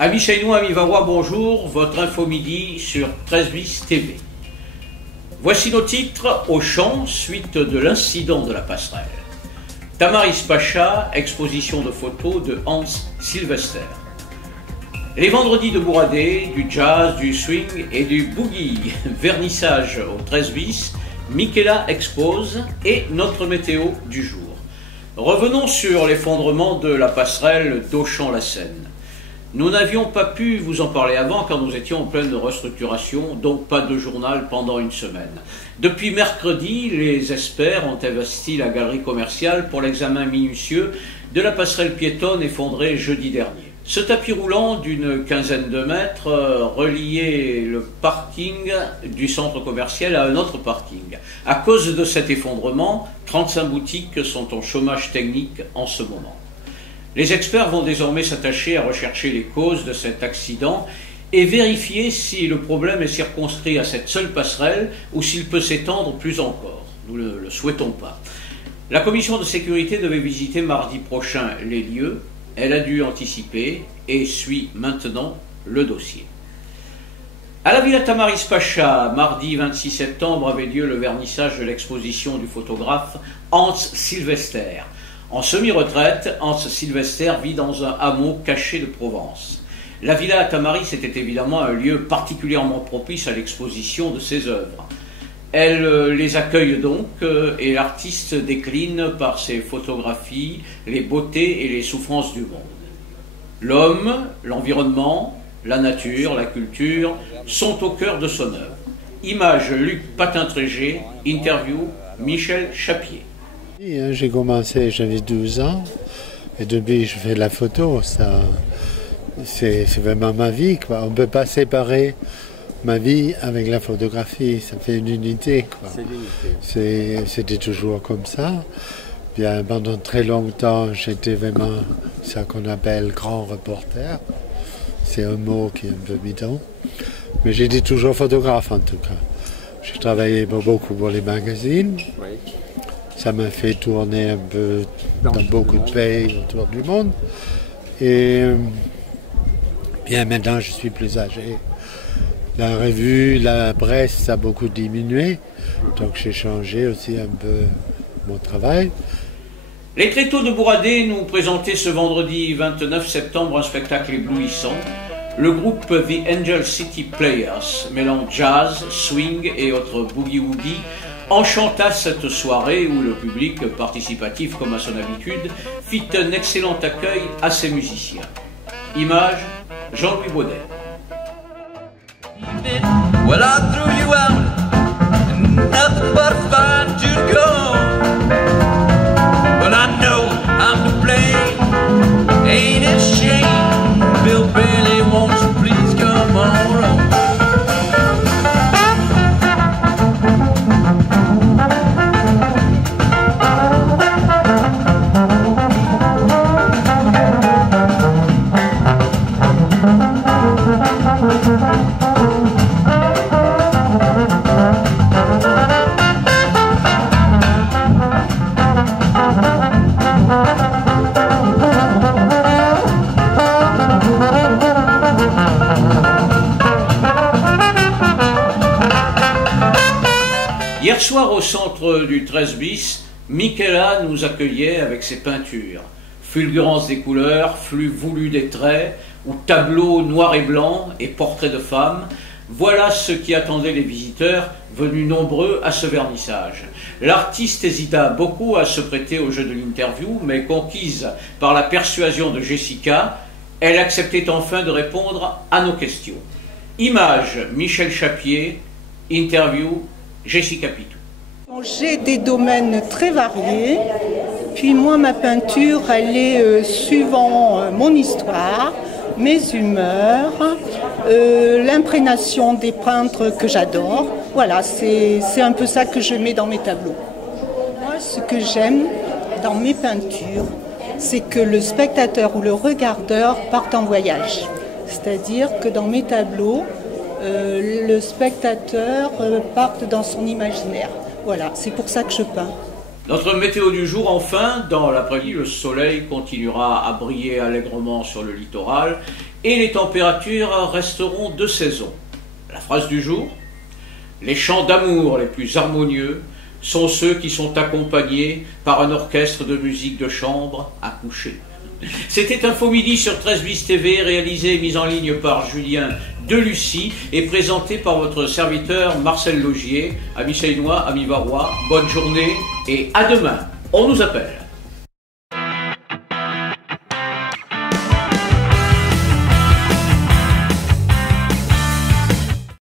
Amis Chaïnois, amis Varois, bonjour, votre info midi sur 13 bis TV. Voici nos titres au champ suite de l'incident de la passerelle. Tamaris Pacha, exposition de photos de Hans Silvester. Les vendredis de Bouradé, du jazz, du swing et du boogie. Vernissage au 13 bis, Michaela expose et notre météo du jour. Revenons sur l'effondrement de la passerelle d'Auchan-la-Seine. Nous n'avions pas pu vous en parler avant car nous étions en pleine restructuration, donc pas de journal pendant une semaine. Depuis mercredi, les experts ont investi la galerie commerciale pour l'examen minutieux de la passerelle piétonne effondrée jeudi dernier. Ce tapis roulant d'une quinzaine de mètres reliait le parking du centre commercial à un autre parking. À cause de cet effondrement, 35 boutiques sont en chômage technique en ce moment. Les experts vont désormais s'attacher à rechercher les causes de cet accident et vérifier si le problème est circonscrit à cette seule passerelle ou s'il peut s'étendre plus encore. Nous ne le souhaitons pas. La commission de sécurité devait visiter mardi prochain les lieux. Elle a dû anticiper et suit maintenant le dossier. À la Villa Tamaris Pacha, mardi 26 septembre, avait lieu le vernissage de l'exposition du photographe Hans Silvester. En semi-retraite, Hans Silvester vit dans un hameau caché de Provence. La Villa Tamaris était évidemment un lieu particulièrement propice à l'exposition de ses œuvres. Elle les accueille donc et l'artiste décline par ses photographies les beautés et les souffrances du monde. L'homme, l'environnement, la nature, la culture sont au cœur de son œuvre. Image Luc Patin-Trégé, interview Michel Chapier. J'ai commencé, j'avais 12 ans et depuis je fais de la photo, c'est vraiment ma vie, quoi. On ne peut pas séparer ma vie avec la photographie, ça fait une unité, quoi. C'était toujours comme ça. Bien, pendant très longtemps, j'étais vraiment ce qu'on appelle grand reporter. C'est un mot qui est un peu bidon. Mais j'étais toujours photographe en tout cas. J'ai travaillé beaucoup pour les magazines. Oui. Ça m'a fait tourner un peu dans beaucoup de pays autour du monde. Et bien maintenant, je suis plus âgé. La revue, la presse, ça a beaucoup diminué. Donc j'ai changé aussi un peu mon travail. Les Tréteaux de Bouradé nous présentaient ce vendredi 29 septembre un spectacle éblouissant. Le groupe The Angel City Players, mêlant jazz, swing et autres boogie-woogie, enchanta cette soirée où le public, participatif comme à son habitude, fit un excellent accueil à ses musiciens. Image, Jean-Louis Baudet. Well, I threw you out, and nothing but fine to go. Well, I know I'm to blame, ain't it a shame? Bill Bailey, won't you please come on home? Hier soir, au centre du 13 bis, Michaela nous accueillait avec ses peintures. Fulgurance des couleurs, flux voulu des traits, ou tableaux noirs et blancs et portraits de femmes, voilà ce qui attendait les visiteurs, venus nombreux à ce vernissage. L'artiste hésita beaucoup à se prêter au jeu de l'interview, mais conquise par la persuasion de Jessica, elle acceptait enfin de répondre à nos questions. Image, Michel Chapier, interview, Jessica Pitou. J'ai des domaines très variés, puis moi ma peinture elle est suivant mon histoire, mes humeurs, l'imprégnation des peintres que j'adore. Voilà, c'est un peu ça que je mets dans mes tableaux. Moi ce que j'aime dans mes peintures, c'est que le spectateur ou le regardeur parte en voyage. C'est-à-dire que dans mes tableaux, le spectateur parte dans son imaginaire. Voilà, c'est pour ça que je peins. Notre météo du jour, enfin, dans l'après-midi, le soleil continuera à briller allègrement sur le littoral et les températures resteront de saison. La phrase du jour: les chants d'amour les plus harmonieux sont ceux qui sont accompagnés par un orchestre de musique de chambre à coucher. C'était Info Midi sur 13 bis TV, réalisé et mis en ligne par Julien Delucy et présenté par votre serviteur Marcel Logier. Amis Seinois, amis Varois, bonne journée et à demain. On nous appelle.